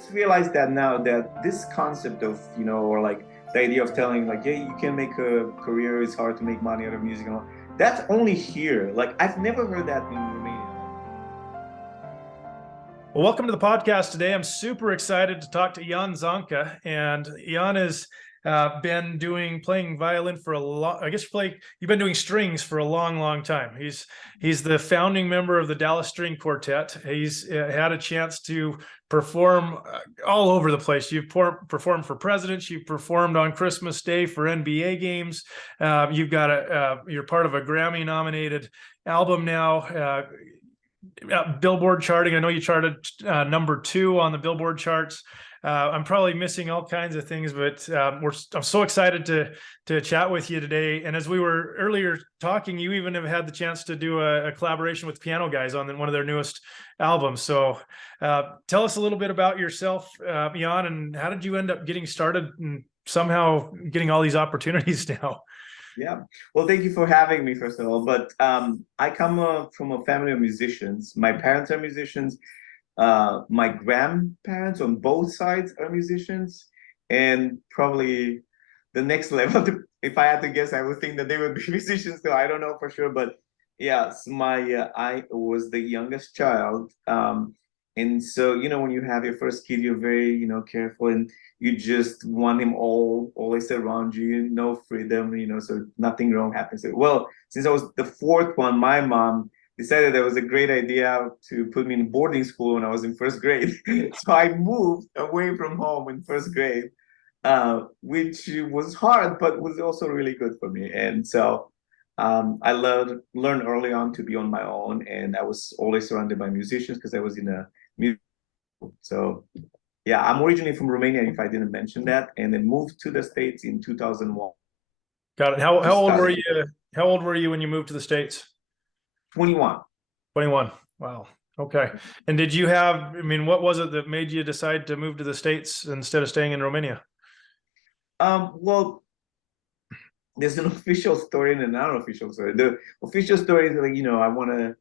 just realized that now that this concept of, or like the idea of telling like, yeah, you can make a career, it's hard to make money out of music and all, that's only here. Like I've never heard that in Romania. Well, welcome to the podcast today. I'm super excited to talk to Ion Zanca, and Ion has been playing violin for a long. I guess you've been doing strings for a long time. He's the founding member of the Dallas String Quartet. He's had a chance to perform all over the place. You've performed for presidents. You've performed on Christmas Day for NBA games. You're part of a Grammy-nominated album now. Billboard charting. I know you charted number 2 on the Billboard charts. I'm probably missing all kinds of things, but I'm so excited to chat with you today. And as we were earlier talking, you even have had the chance to do a collaboration with Piano Guys on one of their newest albums. So tell us a little bit about yourself, Ion, and how did you end up getting started and somehow getting all these opportunities now? Yeah. Well, thank you for having me, first of all. But I come from a family of musicians. My parents are musicians. My grandparents on both sides are musicians. And probably the next level, if I had to guess, I would think that they would be musicians. So I don't know for sure. But yes, I was the youngest child. And so, when you have your first kid, you're very, careful, and you just want him always around you, no freedom, so nothing wrong happens. Well, since I was the fourth one, my mom decided that it was a great idea to put me in boarding school when I was in first grade. So I moved away from home in first grade, which was hard, but was also really good for me. And so I learned early on to be on my own, and I was always surrounded by musicians because I was in a music. So yeah, I'm originally from Romania, if I didn't mention that, and then moved to the States in 2001. Got it. How old were you? How old were you when you moved to the States? 21. 21. Wow. Okay. And what was it that made you decide to move to the States instead of staying in Romania? Well, there's an official story and an unofficial story. The official story is like, I want to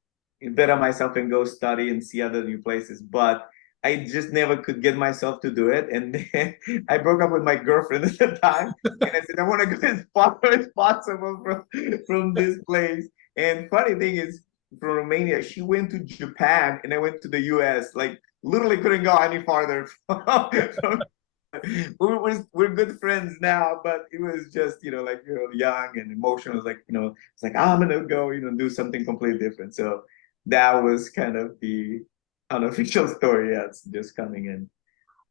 better myself and go study and see other new places, but I just never could get myself to do it. And then I broke up with my girlfriend at the time, and I said, I want to go as far as possible from this place. And funny thing is, from Romania, she went to Japan, and I went to the US. Like literally couldn't go any farther from we're good friends now, but it was just, like, young and emotional. It was like, it's like, I'm gonna go, do something completely different. So that was kind of the unofficial story. Yeah, it's just coming in.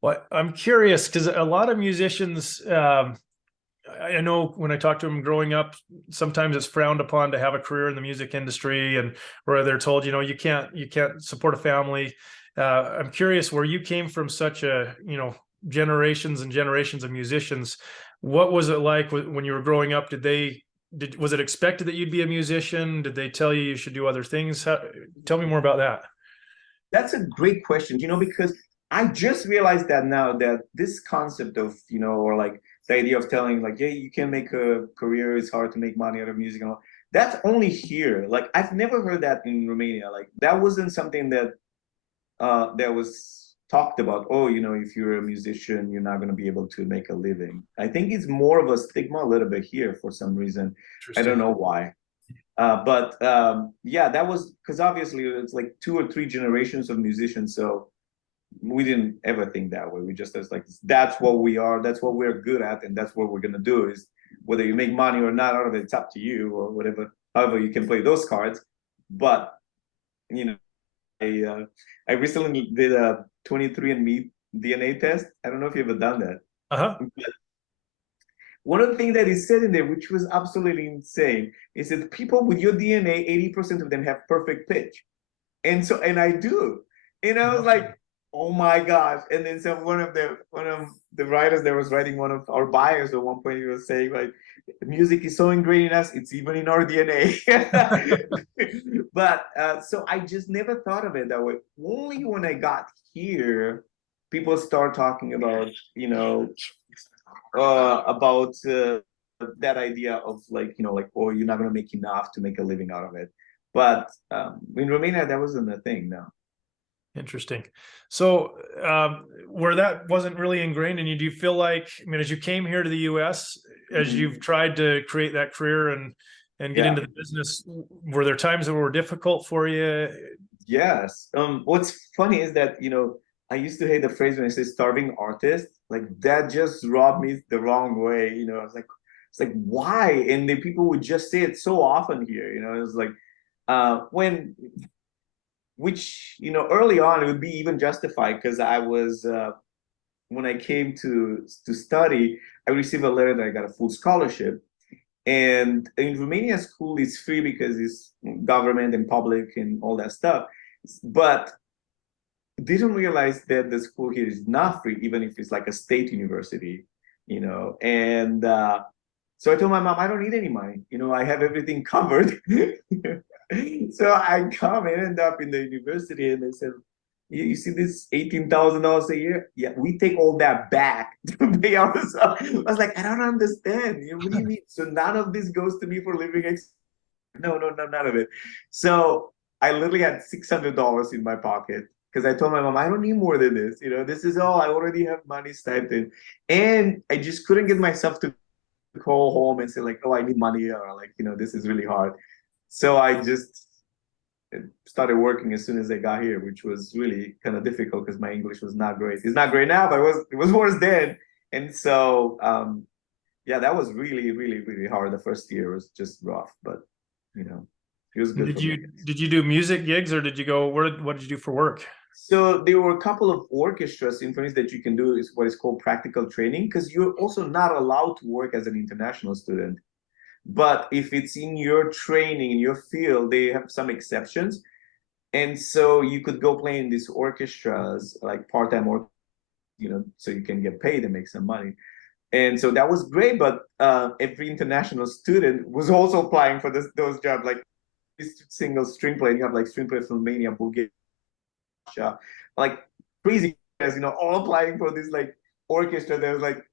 Well, I'm curious because a lot of musicians, I know when I talk to them growing up, sometimes it's frowned upon to have a career in the music industry, and where they're told, you can't support a family. I'm curious where you came from, such a, generations and generations of musicians. What was it like when you were growing up? Was it expected that you'd be a musician? Did they tell you should do other things? Tell me more about that. That's a great question, because I just realized that now that this concept of, or like the idea of telling like, yeah, you can make a career, it's hard to make money out of music and all, that's only here. Like I've never heard that in Romania. Like that wasn't something that that was talked about. Oh, if you're a musician, you're not going to be able to make a living. I think it's more of a stigma a little bit here for some reason. I don't know why. But yeah, that was because obviously it's like 2 or 3 generations of musicians. So we didn't ever think that way. We just was like, that's what we are, that's what we're good at, and that's what we're gonna do. Is whether you make money or not out of it, it's up to you, or whatever. However, you can play those cards. But I recently did a 23andMe DNA test. I don't know if you've ever done that. Uh-huh. But one of the things that is said in there, which was absolutely insane, is that people with your DNA, 80% of them have perfect pitch. And I do. And I was like, oh my gosh. And then one of the writers that was writing one of our bios at one point, he was saying like, music is so ingrained in us, it's even in our DNA. But so I just never thought of it that way. Only when I got here, people start talking about, about that idea of like, oh, you're not going to make enough to make a living out of it. But in Romania, that wasn't a thing, no. Interesting. So, where that wasn't really ingrained in you, do you feel like, I mean, as you came here to the US, as Mhm. you've tried to create that career and get Yeah. into the business, were there times that were difficult for you? Yes. What's funny is that, I used to hate the phrase when I say starving artist. Like that just rubbed me the wrong way. It's like why? And then people would just say it so often here. It's like when which early on it would be even justified because I was when I came to study, I received a letter that I got a full scholarship. And in Romania, school is free because it's government and public and all that stuff. But didn't realize that the school here is not free, even if it's like a state university. And so I told my mom, I don't need any money. I have everything covered. So I come and end up in the university, and they said, you see this $18,000 a year? Yeah, we take all that back to pay ourselves. I was like, I don't understand. What do you mean? So none of this goes to me for living no, no, no, none of it. So I literally had $600 in my pocket because I told my mom, I don't need more than this. This is all. I already have money stipend in. And I just couldn't get myself to call home and say, like, oh, I need money, or like, this is really hard. So I just started working as soon as I got here, which was really kind of difficult because my English was not great. It's not great now, but it was worse then. And so yeah, that was really, really, really hard. The first year was just rough, but it was good Did for you me. did you do music gigs, or did you go, what did you do for work? So there were a couple of orchestra symphonies that you can do is what is called practical training, because you're also not allowed to work as an international student. But if it's in your training, in your field, they have some exceptions. And so you could go play in these orchestras, like part-time or so you can get paid and make some money. And so that was great, but every international student was also applying for those jobs. Like this single string player, you have like string players from Romania, Bulgaria, like crazy guys, all applying for this like orchestra. There was like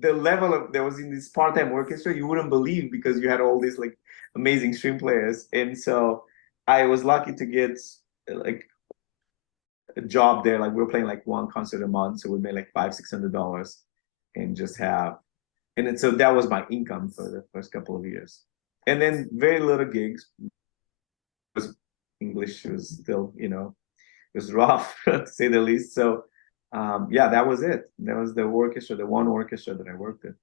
the level of there was in this part-time orchestra you wouldn't believe because you had all these like amazing string players. And so I was lucky to get like a job there. Like we were playing like one concert a month, so we made like $500-600 and just have and then so that was my income for the first couple of years. And then very little gigs. English was still, it was rough to say the least. So yeah, that was it. That was the orchestra, the one orchestra that I worked in.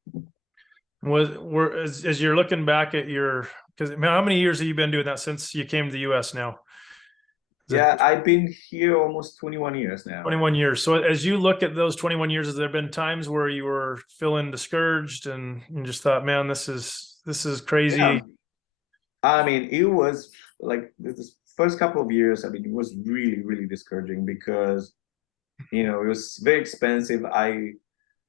As you're looking back at because how many years have you been doing that since you came to the US now? Yeah, I've been here almost 21 years now. 21 years. So as you look at those 21 years, has there been times where you were feeling discouraged and just thought, man, this is crazy? Yeah. I mean, it was like this first couple of years, I mean, it was really, really discouraging because, it was very expensive. I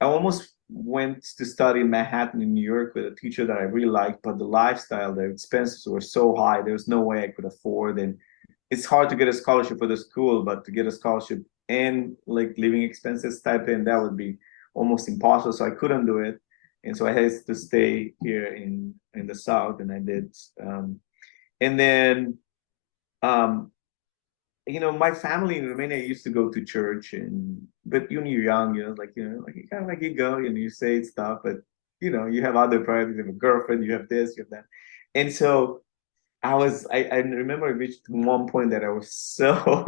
almost went to study in Manhattan in New York with a teacher that I really liked, but the lifestyle, the expenses were so high. There was no way I could afford. And it's hard to get a scholarship for the school, but to get a scholarship and like living expenses type in, that would be almost impossible. So I couldn't do it. And so I had to stay here in the South, and I did. And then um, my family in Romania used to go to church, but when you're young, like you kind of like you go and you say stuff, but you have other priorities. You have a girlfriend, you have this, you have that. And so I remember I reached one point that I was so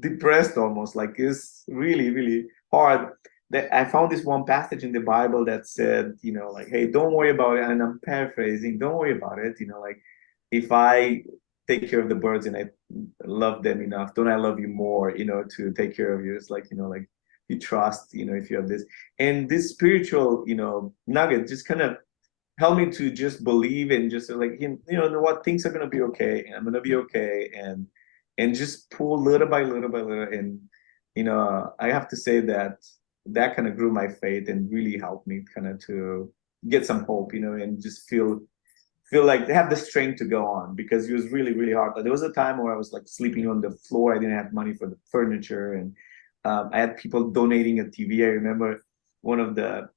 depressed almost, like it's really, really hard, that I found this one passage in the Bible that said, like, hey, don't worry about it. And I'm paraphrasing, don't worry about it. Like if I take care of the birds and I love them enough, don't I love you more, to take care of you? It's like, like you trust, if you have this. And this spiritual, nugget just kind of help me to just believe and just like what, things are gonna be okay, and I'm gonna be okay, and just pull little by little by little. And I have to say that that kind of grew my faith and really helped me kind of to get some hope, and just feel like they have the strength to go on, because it was really, really hard. But there was a time where I was like sleeping on the floor. I didn't have money for the furniture, and I had people donating a TV. I remember one of the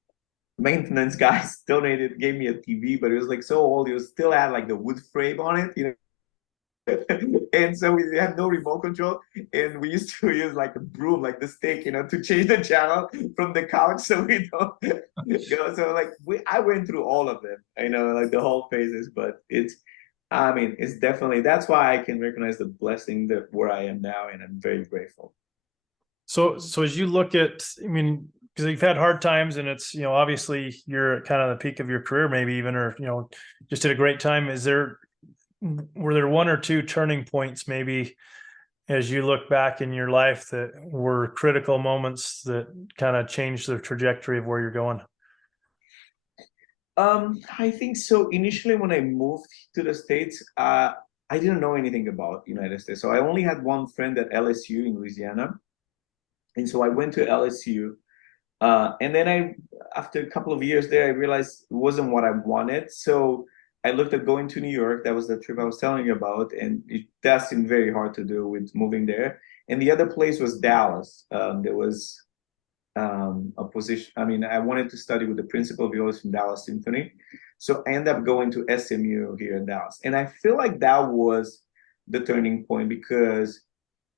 maintenance guys gave me a TV, but it was like so old. It was still had like the wood frame on it, And so we had no remote control, and we used to use like a broom, like the stick, to change the channel from the couch so we don't go. So like I went through all of them, like the whole phases, but I mean, it's definitely, that's why I can recognize the blessing that where I am now, and I'm very grateful. So as you look at, I mean, because you've had hard times, and it's, obviously you're at kind of the peak of your career, maybe even, or, just at a great time. Were there one or two turning points maybe as you look back in your life that were critical moments that kind of changed the trajectory of where you're going? I think so. Initially, when I moved to the States, I didn't know anything about United States. So I only had one friend at LSU in Louisiana. And so I went to LSU. And then after a couple of years there, I realized it wasn't what I wanted. So I looked at going to New York. That was the trip I was telling you about. And that seemed very hard to do with moving there. And the other place was Dallas. There was a position. I mean, I wanted to study with the principal violist from Dallas Symphony. So I ended up going to SMU here in Dallas. And I feel like that was the turning point, because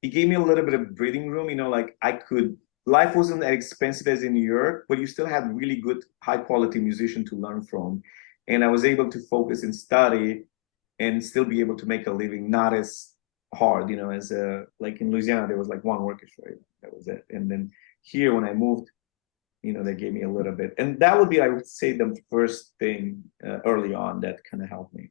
it gave me a little bit of breathing room, like life wasn't as expensive as in New York, but you still had really good, high quality musician to learn from. And I was able to focus and study and still be able to make a living, not as hard, as like in Louisiana, there was like one orchestra, that was it. And then here, when I moved, they gave me a little bit. And that would be, I would say, the first thing early on that kind of helped me.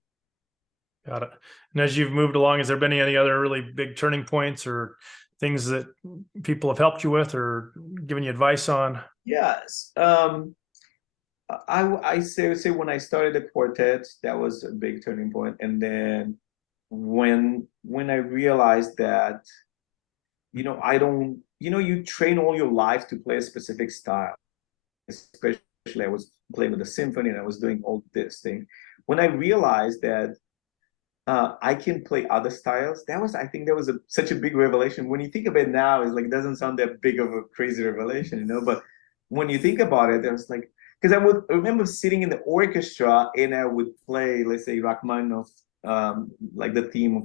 Got it. And as you've moved along, has there been any other really big turning points or things that people have helped you with or given you advice on? Yes. I say when I started the quartet, that was a big turning point. And then when I realized that, I don't, you train all your life to play a specific style. Especially I was playing with the symphony and I was doing all this thing. When I realized that I can play other styles, I think that was such a big revelation. When you think of it now, it's like, it doesn't sound that big of a crazy revelation, but when you think about it, there was like, because I remember sitting in the orchestra and I would play, let's say, Rachmaninoff, like the theme of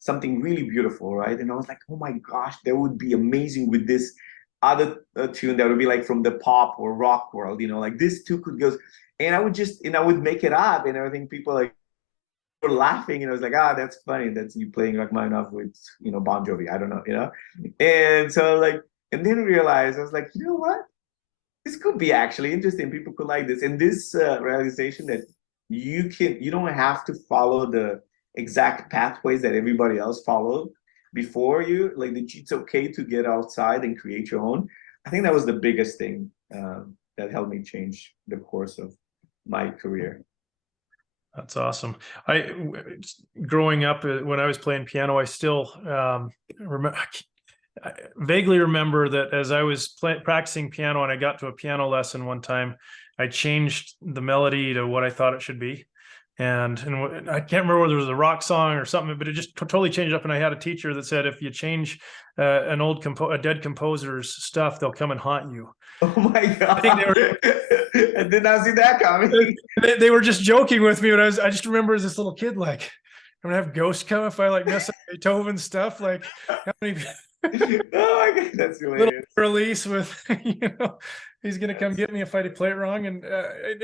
something really beautiful, right? And I was like, oh my gosh, that would be amazing with this other tune that would be like from the pop or rock world, like this too could go. And I would make it up, and everything. People like were laughing, and I was like, that's funny. That's you playing Rachmaninoff with, Bon Jovi. I don't know, And so like, and then realized, I was like, you know what? This could be actually interesting. People could like this. And this realization that you don't have to follow the exact pathways that everybody else followed before you. Like, it's okay to get outside and create your own. I think that was the biggest thing that helped me change the course of my career. That's awesome. Growing up, when I was playing piano, I still I vaguely remember that as I was practicing piano and I got to a piano lesson one time, I changed the melody to what I thought it should be. And I can't remember whether it was a rock song or something, but it just totally changed up. And I had a teacher that said, if you change a dead composer's stuff, they'll come and haunt you. Oh my God. I did not see that coming. They were just joking with me, but I just remember as this little kid, like, I'm gonna have ghosts come if I like mess up Beethoven stuff. Like, how many oh my God, that's hilarious. Little release with, he's gonna come get me if I play it wrong. And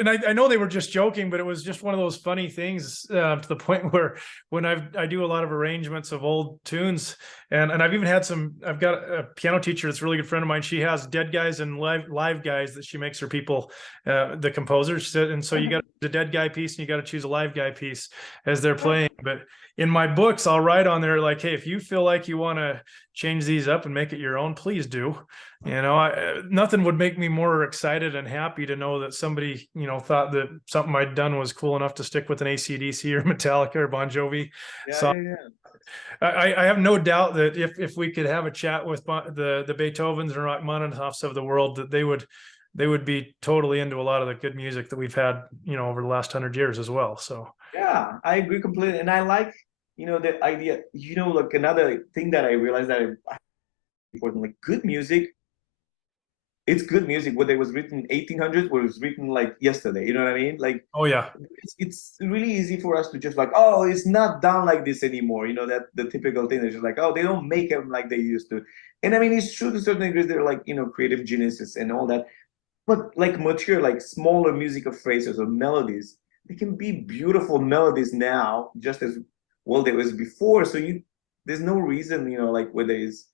I know they were just joking, but it was just one of those funny things to the point where when I do a lot of arrangements of old tunes, and I've even had I've got a piano teacher that's a really good friend of mine. She has dead guys and live guys that she makes her people, the composers. And so you got the dead guy piece and you got to choose a live guy piece as they're playing. But in my books, I'll write on there like, hey, if you feel like you want to change these up and make it your own, please do. Nothing would make me more excited and happy to know that somebody, thought that something I'd done was cool enough to stick with an AC/DC or Metallica or Bon Jovi. I have no doubt that if we could have a chat with the Beethovens and Rachmaninoffs of the world, that they would be totally into a lot of the good music that we've had, over the last 100 years as well. So yeah, I agree completely. And I like, the idea, like another thing that I realized that important, like good music it's good music, whether it was written 1800s or it was written like yesterday. You know what I mean? Like, Oh yeah. it's really easy for us to just like, oh, it's not done like this anymore. You know, that the typical thing is just like, oh, they don't make them like they used to. And I mean, it's true to a certain degree. They're like, you know, creative geniuses and all that. But like mature, like smaller musical phrases or melodies, they can be beautiful melodies now, just as well they was before. So there's no reason, you know, like whether it's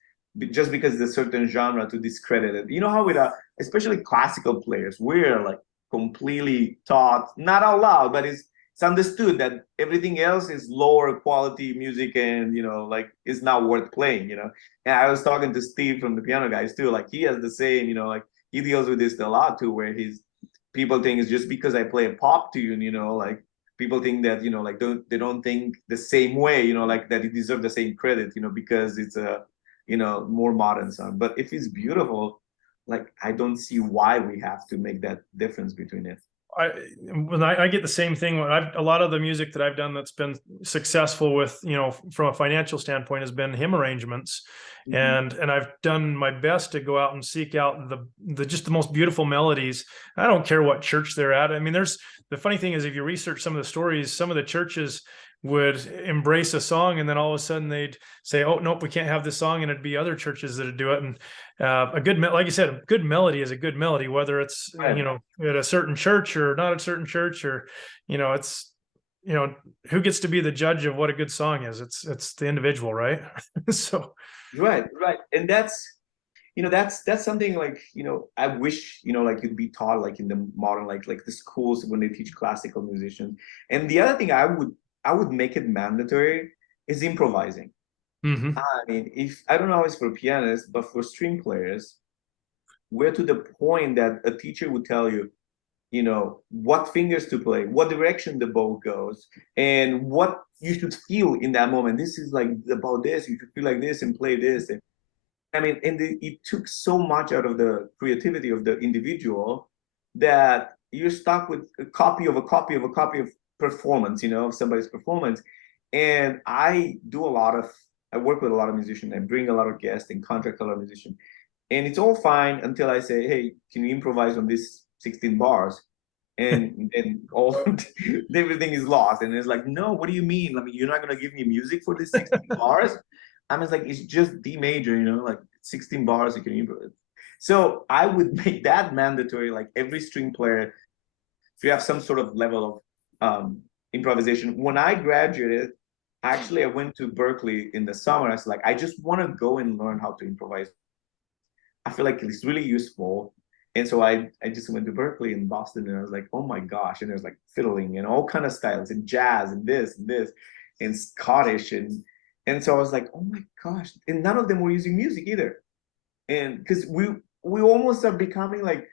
just because it's a certain genre to discredit it. You know how with especially classical players, we're like completely taught, not out loud, but it's understood that everything else is lower quality music and, you know, like it's not worth playing, you know. And I was talking to Steve from the Piano Guys too, like he has the same, you know, like he deals with this a lot too, where people think it's just because I play a pop tune, you know, like people think that, you know, like they don't think the same way, you know, like that it deserves the same credit, you know, because it's a, you know, more modern song. But if it's beautiful, like I don't see why we have to make that difference between it. I get the same thing. A lot of the music that I've done that's been successful with, you know, from a financial standpoint, has been hymn arrangements, and I've done my best to go out and seek out the just the most beautiful melodies. I don't care what church they're at. I mean, the funny thing is, if you research some of the stories, some of the churches would embrace a song, and then all of a sudden they'd say, "Oh nope, we can't have this song," and it'd be other churches that'd do it. And a good, like you said, a good melody is a good melody, whether it's Right. you know, at a certain church or not a certain church, or you know, it's, you know, who gets to be the judge of what a good song is? It's the individual, right? So Right, and that's, you know, that's something like, you know, I wish, you know, like it'd be taught like in the modern, like the schools when they teach classical musicians. And the other thing I would make it mandatory is improvising. mhm. I mean, if I don't know, it's for pianists, but for string players, we're to the point that a teacher would tell you, you know, what fingers to play, what direction the bow goes, and what you should feel in that moment. This is like about this, you should feel like this and play this. And I mean, it took so much out of the creativity of the individual that you're stuck with a copy of a copy of a copy of performance, you know, of somebody's performance. And I work with a lot of musicians. I bring a lot of guests and contract a lot of musicians. And it's all fine until I say, hey, can you improvise on this 16 bars? And then all everything is lost. And it's like, no, what do you mean? I mean, you're not gonna give me music for this 16 bars? I mean, it's like, it's just D major, you know, like 16 bars you can improvise. So I would make that mandatory, like every string player, if you have some sort of level of improvisation. When I graduated, actually I went to Berkeley in the summer. I was like, I just want to go and learn how to improvise. I feel like it's really useful. And so I just went to Berkeley in Boston, and I was like, oh my gosh. And there's like fiddling and all kind of styles and jazz and this and Scottish. And so I was like, oh my gosh. And none of them were using music either. And because we almost are becoming like,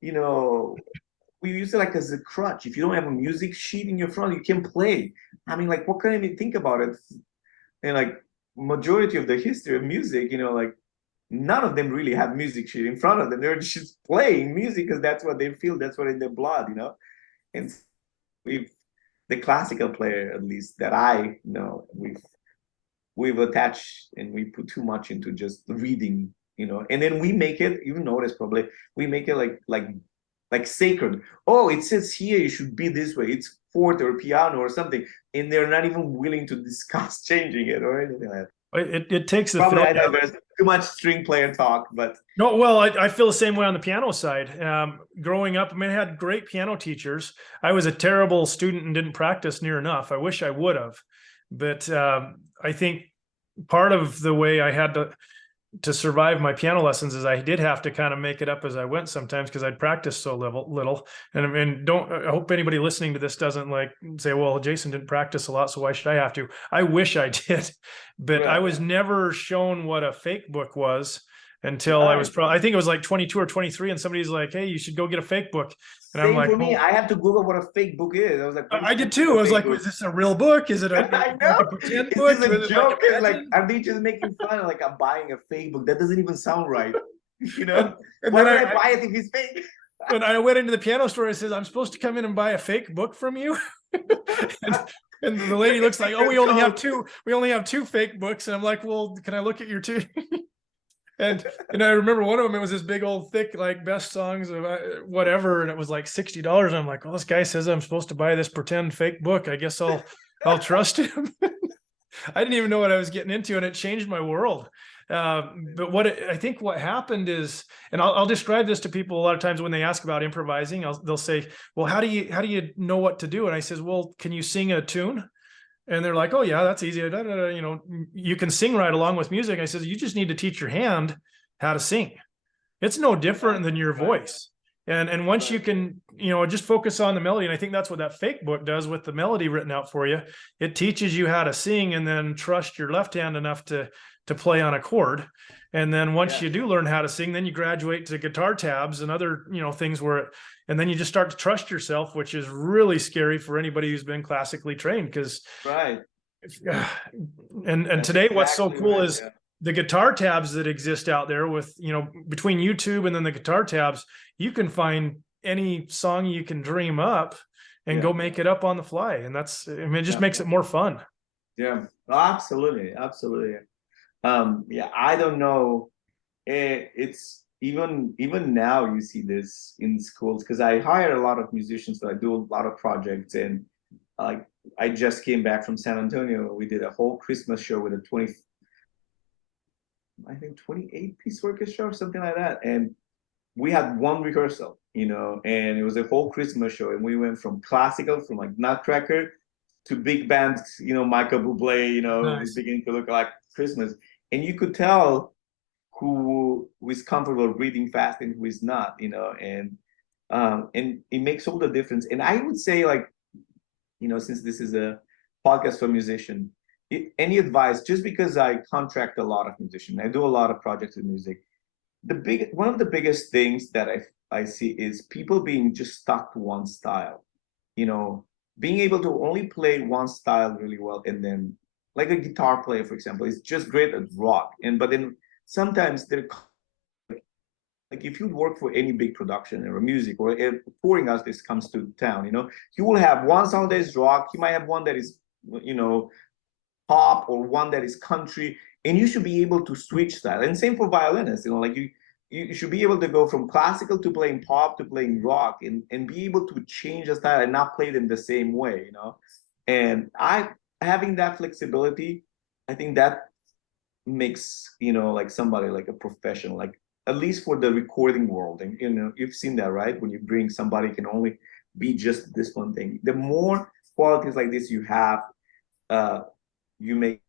you know, we use it like as a crutch. If you don't have a music sheet in your front, you can't play. I mean, like, what can I even think about it? And like majority of the history of music, you know, like none of them really have music sheet in front of them. They're just playing music because that's what they feel, that's what in their blood, you know. And the classical player, at least that I know, we've attached and we put too much into just reading, you know. And then we make it, you notice probably, we make it like sacred. Oh, it says here you should be this way. It's fourth or piano or something, and they're not even willing to discuss changing it or anything like that. It takes the Probably I know there's too much string player talk, but no. Well, I feel the same way on the piano side. Growing up, I mean, I had great piano teachers. I was a terrible student and didn't practice near enough. I wish I would have, but I think part of the way I had to survive my piano lessons is I did have to kind of make it up as I went sometimes, because I'd practice so little. And I mean, I hope anybody listening to this doesn't like say, well, Jason didn't practice a lot, so why should I have to? I wish I did, but I was never shown what a fake book was until I was I think it was like 22 or 23, and somebody's like, hey, you should go get a fake book. And I'm like, for me, I have to Google what a fake book is. I was like, I did too. I was like, is this a real book? Is it I know. a pretend book? Is this a joke? Like, are they just making fun of like I'm buying a fake book? That doesn't even sound right. You know? And why then would I buy it if it's fake? When I went into the piano store, it says, I'm supposed to come in and buy a fake book from you. And the lady looks like, oh, we only have two fake books. And I'm like, well, can I look at your two? And I remember one of them, it was this big old thick, like best songs of whatever. And it was like $60. I'm like, well, this guy says I'm supposed to buy this pretend fake book. I guess I'll trust him. I didn't even know what I was getting into, and it changed my world. But I think what happened is, and I'll describe this to people a lot of times when they ask about improvising. They'll say, "Well, how do you know what to do?" And I says, "Well, can you sing a tune?" And they're like, "Oh yeah, that's easy. Da, da, da, you know, you can sing right along with music." I says, "You just need to teach your hand how to sing. It's no different than your voice." And once you can, just focus on the melody, and I think that's what that fake book does with the melody written out for you. It teaches you how to sing, and then trust your left hand enough to play on a chord. And then once you do learn how to sing, then you graduate to guitar tabs and other, things and then you just start to trust yourself, which is really scary for anybody who's been classically trained. Because right. And That's today, what's so exactly cool right, is the guitar tabs that exist out there with, between YouTube and then the guitar tabs, you can find any song you can dream up and go make it up on the fly. And it just makes it more fun. Yeah, absolutely. Absolutely. I don't know. It's even now you see this in schools, because I hire a lot of musicians, so I do a lot of projects, and like I just came back from San Antonio. We did a whole Christmas show with a 28-piece orchestra or something like that, and we had one rehearsal, and it was a whole Christmas show, and we went from classical, from like Nutcracker, to big band, Michael Bublé, was beginning to look like Christmas, and you could tell who is comfortable reading fast and who is not, and it makes all the difference. And I would say, like, since this is a podcast for musicians, any advice? Just because I contract a lot of musicians, I do a lot of projects with music. One of the biggest things that I see is people being just stuck to one style, being able to only play one style really well, and then, like a guitar player, for example, is just great at rock, but then sometimes they're like, if you work for any big production or music, or if touring artist comes to town, you will have one song that is rock, you might have one that is, pop, or one that is country, and you should be able to switch style. And same for violinists, like you should be able to go from classical to playing pop to playing rock, and be able to change the style and not play them the same way, And having that flexibility, I think that makes, like somebody like a professional, like at least for the recording world. And you've seen that, right? When you bring somebody can only be just this one thing, the more qualities like this you have, you make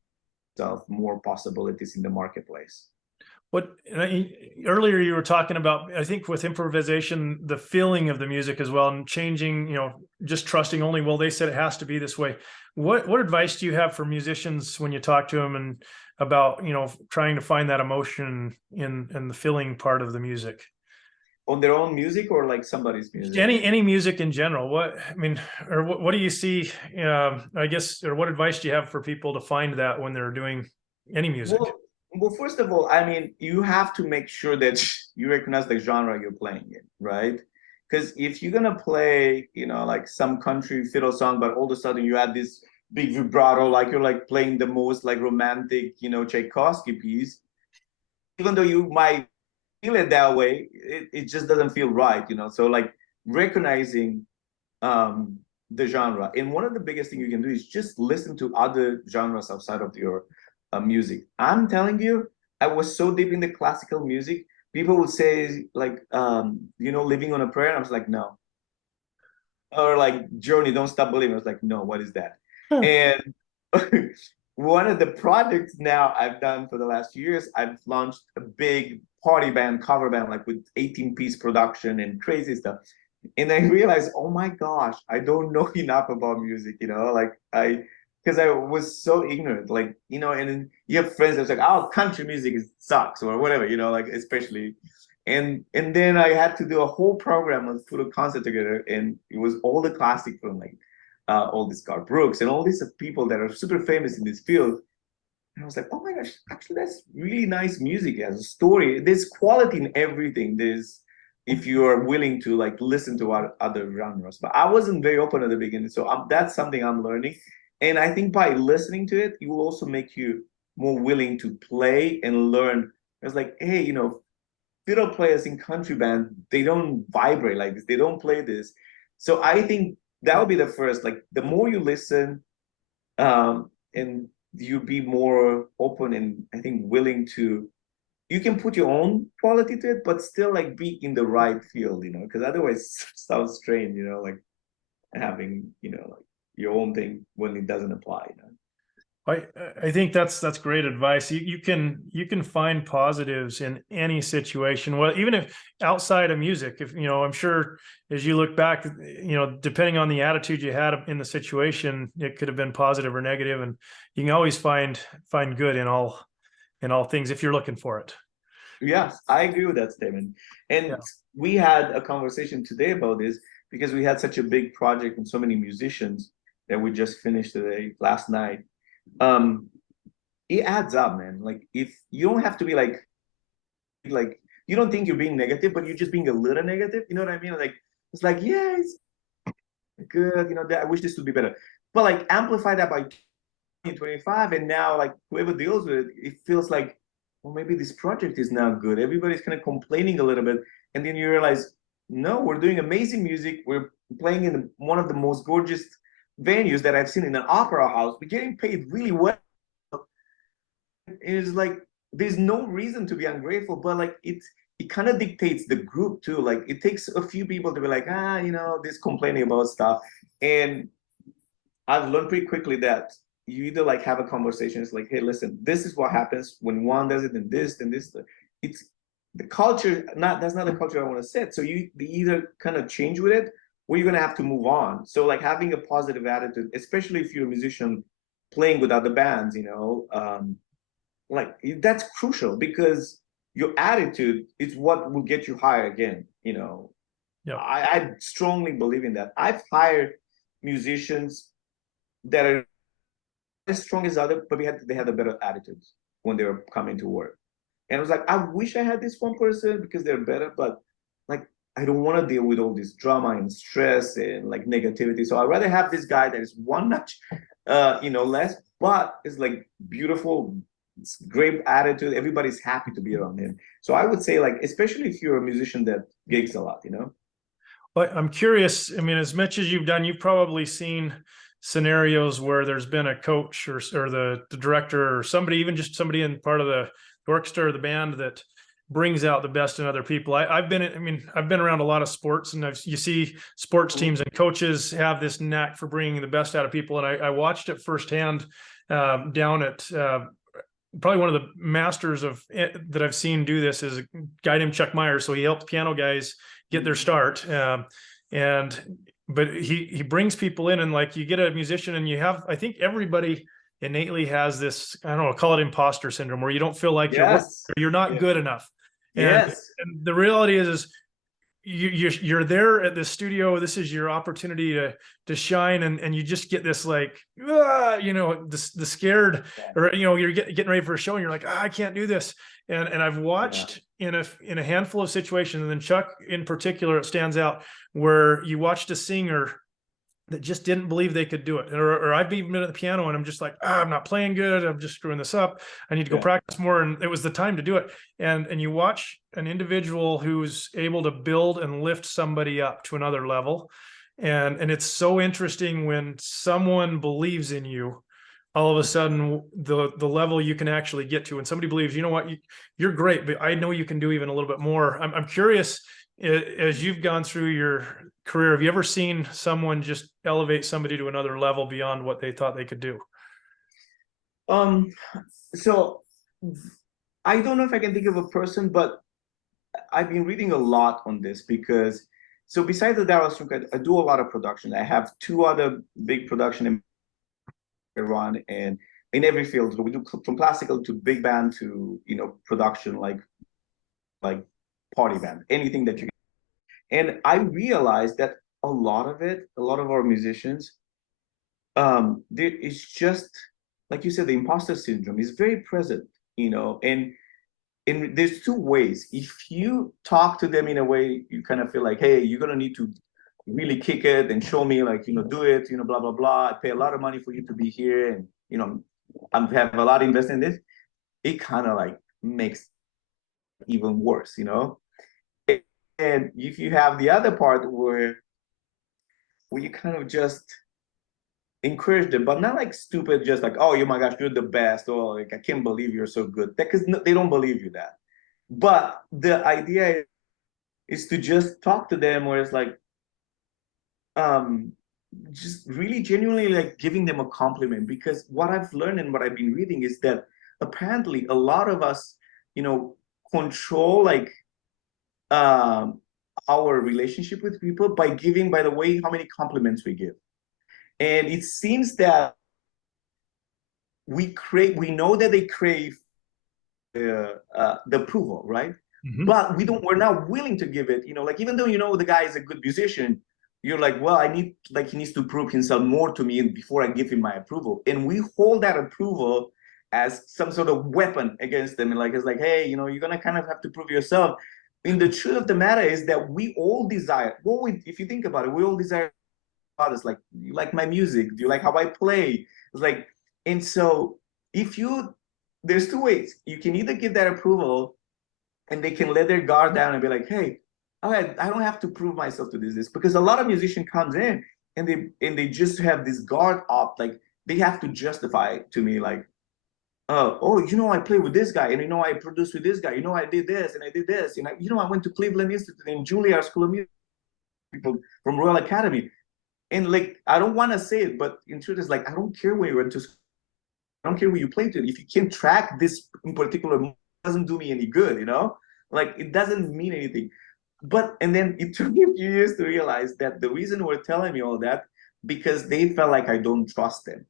yourself more possibilities in the marketplace. Earlier you were talking about, I think with improvisation, the feeling of the music as well, and changing, just trusting only, well, they said it has to be this way. What advice do you have for musicians when you talk to them and about, trying to find that emotion in the feeling part of the music? On their own music, or like somebody's music? Any music in general. What do you see, I guess, or what advice do you have for people to find that when they're doing any music? Well, first of all, I mean, you have to make sure that you recognize the genre you're playing in, right? Because if you're gonna play, like some country fiddle song, but all of a sudden you add this big vibrato, like you're like playing the most like romantic, Tchaikovsky piece, even though you might feel it that way, it just doesn't feel right, So like recognizing the genre, and one of the biggest things you can do is just listen to other genres outside of your music. I'm telling you, I was so deep in the classical music. People would say like, Living on a Prayer. And I was like, no. Or like Journey, Don't Stop Believing. I was like, no, what is that? And one of the projects now I've done for the last few years, I've launched a big party band, cover band, like with 18-piece production and crazy stuff. And I realized, oh my gosh, I don't know enough about music, because I was so ignorant, and then you have friends that's like, oh, country music sucks, or whatever, especially. And then I had to do a whole program and put a concert together, and it was all the classic from like all these Garth Brooks and all these people that are super famous in this field. And I was like, oh my gosh, actually that's really nice music. It has a story. There's quality in everything. If you are willing to like listen to other genres. But I wasn't very open at the beginning, so that's something I'm learning. And I think by listening to it, it will also make you more willing to play and learn It's like, hey, fiddle players in country band, they don't vibrate like this. They don't play this. So I think that would be the first. Like the more you listen, and you be more open and I think willing to, you can put your own quality to it, but still like be in the right field, because otherwise it sounds strange, like having, like your own thing when it doesn't apply. I think that's great advice. You can find positives in any situation. Well, even if outside of music, if I'm sure as you look back, depending on the attitude you had in the situation, it could have been positive or negative, and you can always find good in all things if you're looking for it. Yes, I agree with that statement. And Yeah. we had a conversation today about this because we had such a big project and so many musicians that we just finished today, last night. It adds up, man. Like if you don't have to be like you don't think you're being negative, but you're just being a little negative. You know what I mean? Like it's like, yeah, it's good. I wish this would be better. But like amplify that by 2025, and now like whoever deals with it, it feels like, well, maybe this project is not good. Everybody's kind of complaining a little bit, and then you realize, no, we're doing amazing music. We're playing in one of the most gorgeous venues that I've seen in an opera house. We're getting paid really well. It's like there's no reason to be ungrateful, but like it kind of dictates the group too. Like it takes a few people to be like, this complaining about stuff. And I've learned pretty quickly that you either like have a conversation. It's like, hey, listen, this is what happens when one does it, and this. It's the culture. That's not the culture I want to set. So you either kind of change with it, or you're gonna have to move on. So like having a positive attitude, especially if you're a musician playing with other bands, like that's crucial because your attitude is what will get you hired again. Yeah. I strongly believe in that. I've hired musicians that are as strong as other, but they had a better attitude when they were coming to work. And I was like, I wish I had this one person because they're better, but like I don't want to deal with all this drama and stress and like negativity. So I'd rather have this guy that is one notch, less, but is like beautiful, great attitude. Everybody's happy to be around him. So I would say, like, especially if you're a musician that gigs a lot. But I'm curious. I mean, as much as you've done, you've probably seen scenarios where there's been a coach or the director or somebody, even just somebody in part of the orchestra or the band that brings out the best in other people. I've been around a lot of sports, and you see sports teams and coaches have this knack for bringing the best out of people. And I watched it firsthand down at probably one of the masters of that I've seen do this is a guy named Chuck Myers. So he helped piano guys get their start. But he brings people in, and like you get a musician and you have, I think everybody innately has this, I don't know, call it imposter syndrome, where you don't feel like you're not good enough. And the reality is you're there at the studio. This is your opportunity to shine, and you just get this like the scared, or you're getting ready for a show and you're like, I can't do this. And I've watched in a handful of situations, and then Chuck in particular, it stands out, where you watched a singer that just didn't believe they could do it. Or I've even been at the piano and I'm just like, I'm not playing good. I'm just screwing this up. I need to go practice more. And it was the time to do it. And you watch an individual who's able to build and lift somebody up to another level. And it's so interesting when someone believes in you, all of a sudden the level you can actually get to, and somebody believes, you know what, you're great, but I know you can do even a little bit more. I'm curious, as you've gone through your career, have you ever seen someone just elevate somebody to another level beyond what they thought they could do? So I don't know if I can think of a person, but I've been reading a lot on this because, so besides the Dallas String Quartet, I do a lot of production. I have 2 other big production in Iran, and in every field. So we do from classical to big band to production, like party band, anything that you can. And I realized that a lot of our musicians, there is just like you said, the imposter syndrome is very present, and there's 2 ways. If you talk to them in a way you kind of feel like, hey, you're gonna need to really kick it and show me, like, do it, blah blah blah. I pay a lot of money for you to be here, and I have a lot invested in this. It kind of like makes even worse, you know. And if you have the other part where you kind of just encourage them, but not like stupid, just like, oh, my gosh, you're the best, or like, I can't believe you're so good. Because they don't believe you that. But the idea is to just talk to them where it's like, just really genuinely like giving them a compliment. Because what I've learned and what I've been reading is that apparently a lot of us, you know, control like our relationship with people by giving, by the way, how many compliments we give. And it seems that we know that they crave the approval, right? Mhm. But we're not willing to give it, you know, like, even though, you know, the guy is a good musician, you're like, well, he needs to prove himself more to me before I give him my approval. And we hold that approval as some sort of weapon against them. And like, it's like, hey, you know, you're going to kind of have to prove yourself. And the truth of the matter is that we all desire, if you think about it, we all desire others. Like, you like my music? Do you like how I play? It's like, and so there's two ways. You can either give that approval and they can let their guard down and be like, hey, all right, I don't have to prove myself to this, because a lot of musician comes in and they just have this guard up, like they have to justify to me, like, oh, you know, I play with this guy, and you know, I produced with this guy, you know, I did this and I did this, and I went to Cleveland Institute and Juilliard School of Music, people from Royal Academy. And like, I don't want to say it, but in truth, it's like, I don't care where you went to school. I don't care where you played to. If you can't track this in particular, it doesn't do me any good, you know? Like, it doesn't mean anything. But, and then it took me a few years to realize that the reason we're telling me all that, because they felt like I don't trust them.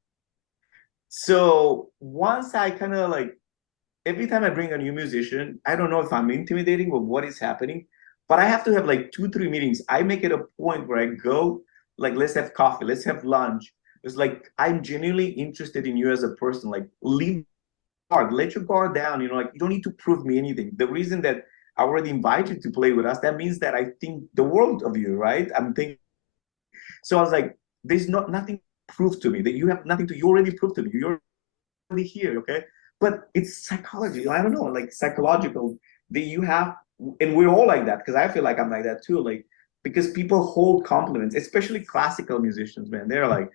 So once I kind of like, every time I bring a new musician, I don't know if I'm intimidating with what is happening, but I have to have like 2-3 meetings. I make it a point where I go, like, let's have coffee, let's have lunch. It's like, I'm genuinely interested in you as a person. Like, leave guard, let your guard down. You know, like, you don't need to prove me anything. The reason that I already invite you to play with us, that means that I think the world of you, right? I'm thinking. So I was like, there's nothing proved to me, that you have nothing to, you already proved to me. You're already here, okay? But it's psychology. I don't know, like psychological, that you have, and we're all like that, because I feel like I'm like that too. Like, because people hold compliments, especially classical musicians, man. They're like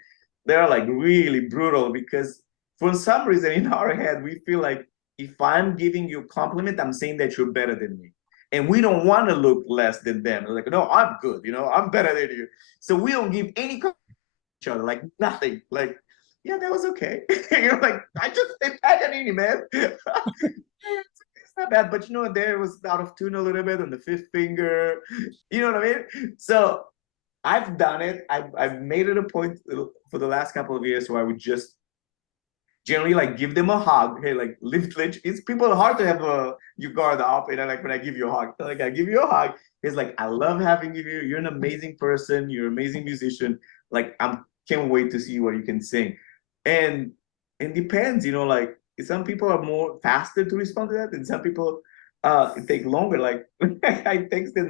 really brutal, because for some reason in our head, we feel like if I'm giving you a compliment, I'm saying that you're better than me. And we don't want to look less than them. We're like, no, I'm good, you know, I'm better than you. So we don't give any compliment to each other, like nothing. Like, yeah, that was okay. You're like, I just did Paganini, man. It's not bad, but you know, there was out of tune a little bit on the fifth finger. You know what I mean? So I've done it. I've made it a point for the last couple of years where I would just generally like give them a hug. Hey, like, lift. It's people hard to have you guard up, and like when I give you a hug, like I give you a hug. It's like, I love having you here. You're an amazing person. You're an amazing musician. Like, can't wait to see what you can sing. And it depends, you know, like some people are more faster to respond to that, and some people it take longer. Like I texted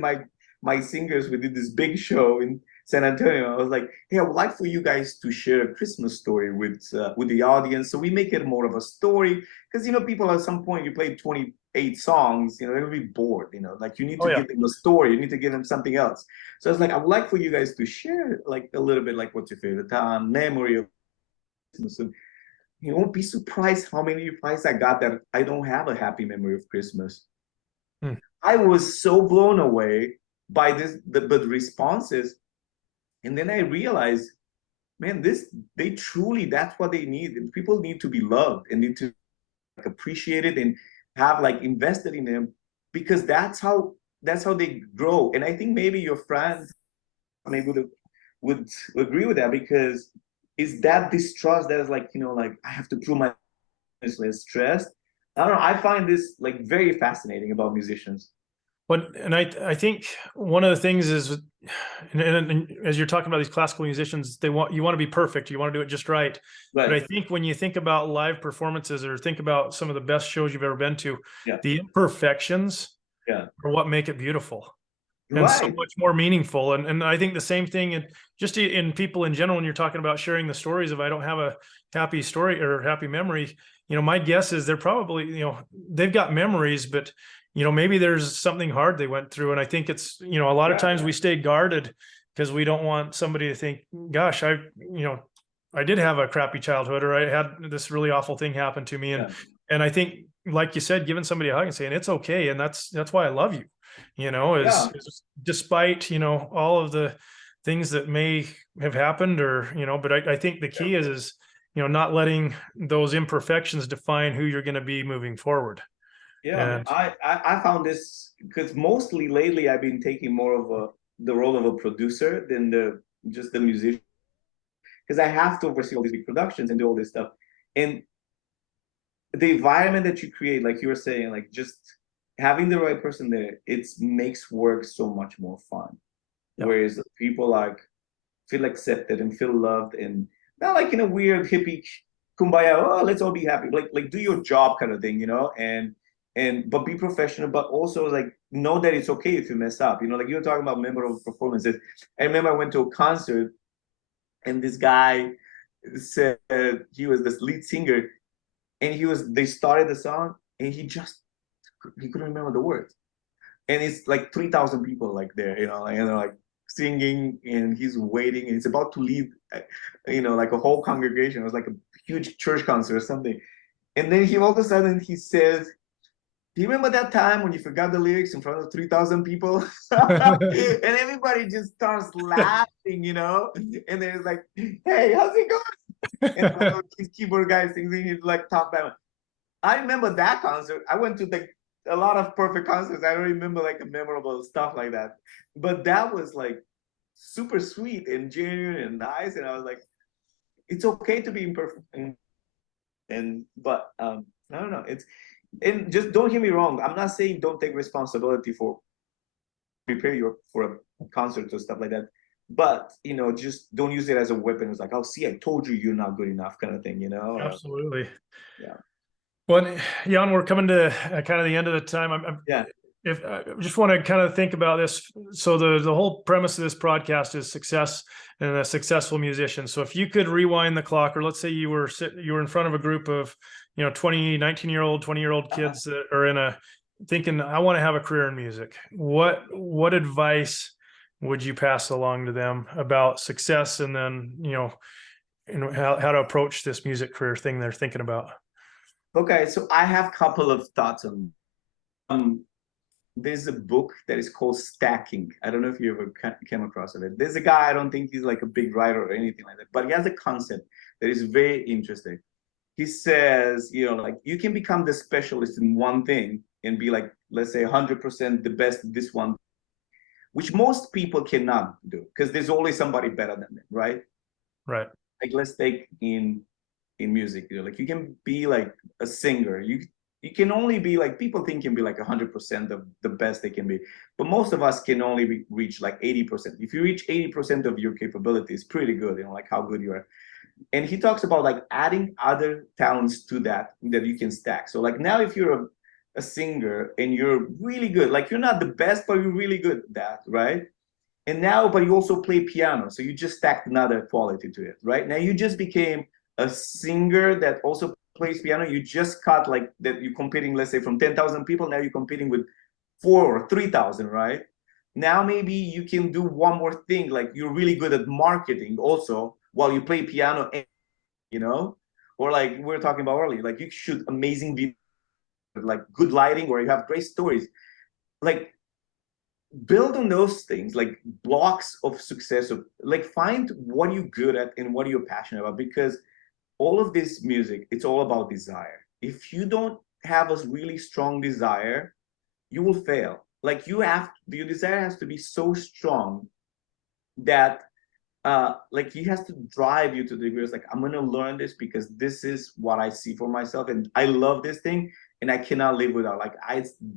my singers, we did this big show in San Antonio. I was like, hey, I would like for you guys to share a Christmas story with the audience. So we make it more of a story, because, you know, people at some point, you play 28 songs, you know, they'll be bored, you know, like you need to give them a story. You need to give them something else. So it's like, I would like for you guys to share like a little bit, like, what's your favorite time, memory of Christmas. And you won't be surprised how many replies I got that I don't have a happy memory of Christmas. I was so blown away by the responses. And then I realized, man, they truly, that's what they need. And people need to be loved and need to like appreciate it and have like invested in them, because that's how they grow. And I think maybe your friends maybe would agree with that, because is that distrust that is like, you know, like, I have to prove my less stressed. I don't know. I find this like very fascinating about musicians. But and I think one of the things is, and as you're talking about these classical musicians, you want to be perfect, you want to do it just right. But I think when you think about live performances, or think about some of the best shows you've ever been to, the imperfections are what make it beautiful. And so much more meaningful. And I think the same thing, and just in people in general, when you're talking about sharing the stories of, I don't have a happy story or happy memory, you know, my guess is they're probably, you know, they've got memories, but maybe there's something hard they went through. And I think it's, a lot of times we stay guarded because we don't want somebody to think, gosh, I did have a crappy childhood, or I had this really awful thing happen to me. And I think, like you said, giving somebody a hug and saying it's okay. And that's why I love you, is despite, all of the things that may have happened, or, but I think the key is, not letting those imperfections define who you're going to be moving forward. Yeah, and I found this because mostly lately I've been taking more of the role of a producer than just the musician, because I have to oversee all these big productions and do all this stuff. And the environment that you create, like you were saying, like just having the right person there, it makes work so much more fun. Yep. Whereas people like feel accepted and feel loved, and not like in a weird hippie kumbaya, oh, let's all be happy. Like do your job kind of thing, but be professional, but also like know that it's okay if you mess up. Like you were talking about memorable performances. I remember I went to a concert and this guy said he was this lead singer, and they started the song and he couldn't remember the words. And it's like 3,000 people like there, and they're like singing, and he's waiting, and he's about to lead, like a whole congregation. It was like a huge church concert or something. And then all of a sudden he says, do you remember that time when you forgot the lyrics in front of 3,000 people? And everybody just starts laughing, and then it's like, hey, how's it going? And his keyboard guy singing his like top band. I remember that concert. I went to a lot of perfect concerts. I don't remember like the memorable stuff like that. But that was like super sweet and genuine and nice. And I was like, it's okay to be imperfect. But I don't know. And just don't hear me wrong. I'm not saying don't take responsibility for prepare you for a concert or stuff like that. But just don't use it as a weapon. It's like, oh, see, I told you you're not good enough, kind of thing. Absolutely. Yeah. Well, Jan, we're coming to kind of the end of the time. If I just want to kind of think about this. So the whole premise of this podcast is success and a successful musician. So if you could rewind the clock, or let's say you were in front of a group of 19-year-old, 20-year-old kids that are thinking, I want to have a career in music. What advice would you pass along to them about success, and then how to approach this music career thing they're thinking about? Okay, so I have a couple of thoughts on. There's a book that is called Stacking. I don't know if you ever came across it. There's a guy, I don't think he's like a big writer or anything like that, but he has a concept that is very interesting. He says, like you can become the specialist in one thing and be like, let's say 100% the best at this one, which most people cannot do because there's always somebody better than them, right? Right. Like let's take in music, like you can be like a singer. You can only be like, people think can be like 100% of the best they can be, but most of us can only reach like 80%. If you reach 80% of your capabilities, pretty good, like how good you are. And he talks about like adding other talents to that you can stack. So like now if you're a singer and you're really good, like you're not the best, but you're really good at that, right? And now, but you also play piano. So you just stacked another quality to it, right? Now you just became a singer that also plays piano. You just cut like that, you're competing, let's say from 10,000 people, now you're competing with 4,000 or 3,000, right? Now maybe you can do one more thing, like you're really good at marketing also while you play piano, or like we were talking about earlier, like you shoot amazing videos, like good lighting, or you have great stories. Like build on those things, like blocks of success, of like find what you're good at and what you're passionate about, because all of this music, it's all about desire. If you don't have a really strong desire, you will fail. Like your desire has to be so strong that like he has to drive you to the degree. It's like, I'm gonna learn this because this is what I see for myself, and I love this thing, and I cannot live without. Like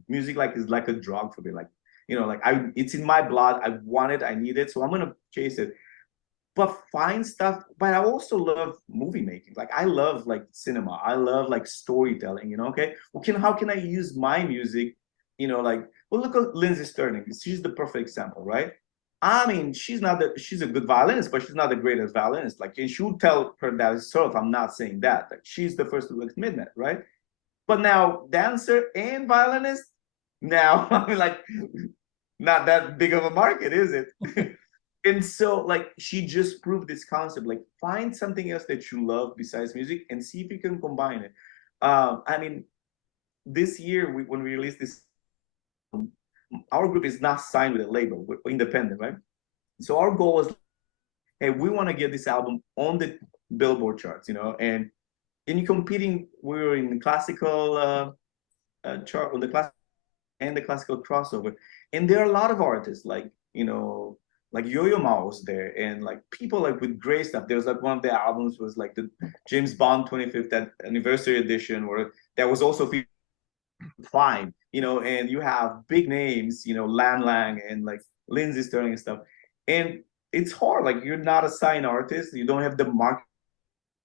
music like is like a drug for me. Like like it's in my blood. I want it. I need it. So I'm gonna chase it. But find stuff. But I also love movie making. Like I love like cinema. I love like storytelling. Okay. Well, how can I use my music? Like, well, look at Lindsay Sterling. She's the perfect example, right? I mean, she's a good violinist, but she's not the greatest violinist. Like, and she would tell her that herself. I'm not saying that. Like, she's the first to admit that, right? But now, dancer and violinist, now. I'm like, not that big of a market, is it? And so like she just proved this concept, like find something else that you love besides music and see if you can combine it. I mean, this year when we released this, our group is not signed with a label, we're independent, right? So our goal was, hey, we want to get this album on the Billboard charts, and in competing, we were in the classical chart, on the class and the classical crossover, and there are a lot of artists like, like Yo-Yo Ma was there, and like people like with great stuff. There was like one of the albums was like the James Bond 25th anniversary edition, where that was also fine, and you have big names, Lan Lang and like Lindsey Sterling and stuff, and it's hard. Like you're not a signed artist, you don't have the market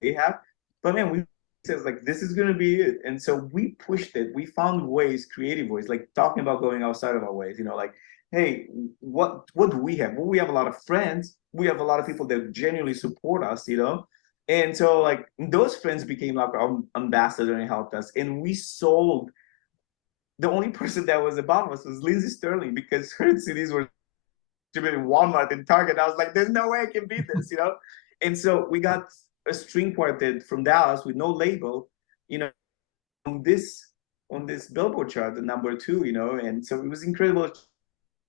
they have, but man, we says like this is gonna be it, and so we pushed it. We found ways, creative ways, like talking about going outside of our ways. Like, hey, what do we have? Well, we have a lot of friends. We have a lot of people that genuinely support us, and so like those friends became like our ambassador and helped us, and we sold. The only person that was above us was Lindsey Sterling, because her CDs were distributed in Walmart and Target. I was like, there's no way I can beat this, And so we got a string quartet from Dallas with no label, on this Billboard chart, the #2, and so it was incredible.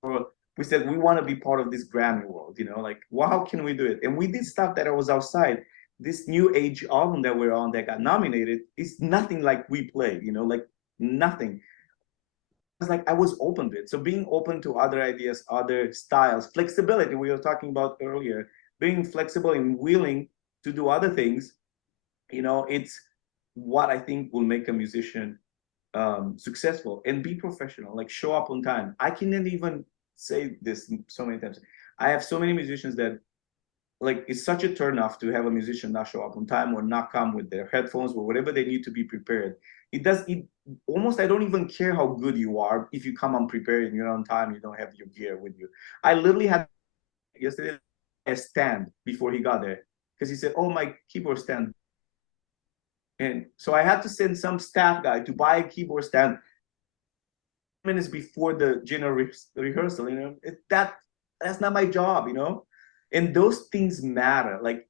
We said we want to be part of this Grammy world, like, well, how can we do it? And we did stuff that was outside. This new age album that we're on that got nominated is nothing like we play, like nothing. I was open to it. So being open to other ideas, other styles, flexibility we were talking about earlier, being flexible and willing to do other things, it's what I think will make a musician successful and be professional, like show up on time. I cannot even say this so many times. I have so many musicians that like it's such a turnoff to have a musician not show up on time or not come with their headphones or whatever they need to be prepared. It almost, I don't even care how good you are if you come unprepared and you're on time, you don't have your gear with you. I literally had yesterday a stand before he got there because he said, oh, my keyboard stand. And so I had to send some staff guy to buy a keyboard stand minutes before the general rehearsal. That's not my job, and those things matter. Like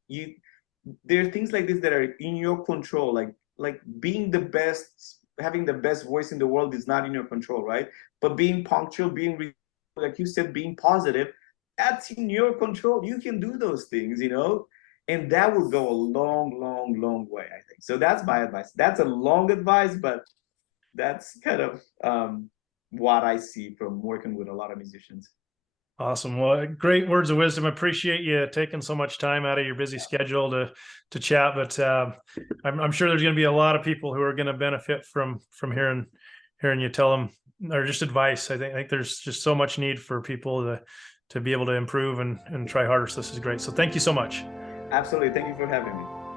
there are things like this that are in your control, like being the best, having the best voice in the world is not in your control, right? But being punctual, like you said, being positive, that's in your control. You can do those things, and that will go a long, long, long way, I think. So that's my advice. That's a long advice, but that's kind of what I see from working with a lot of musicians. Awesome. Well, great words of wisdom. I appreciate you taking so much time out of your busy schedule to chat. But I'm sure there's going to be a lot of people who are going to benefit from hearing you tell them, or just advice. I think there's just so much need for people to be able to improve and try harder. So this is great. So thank you so much. Absolutely. Thank you for having me.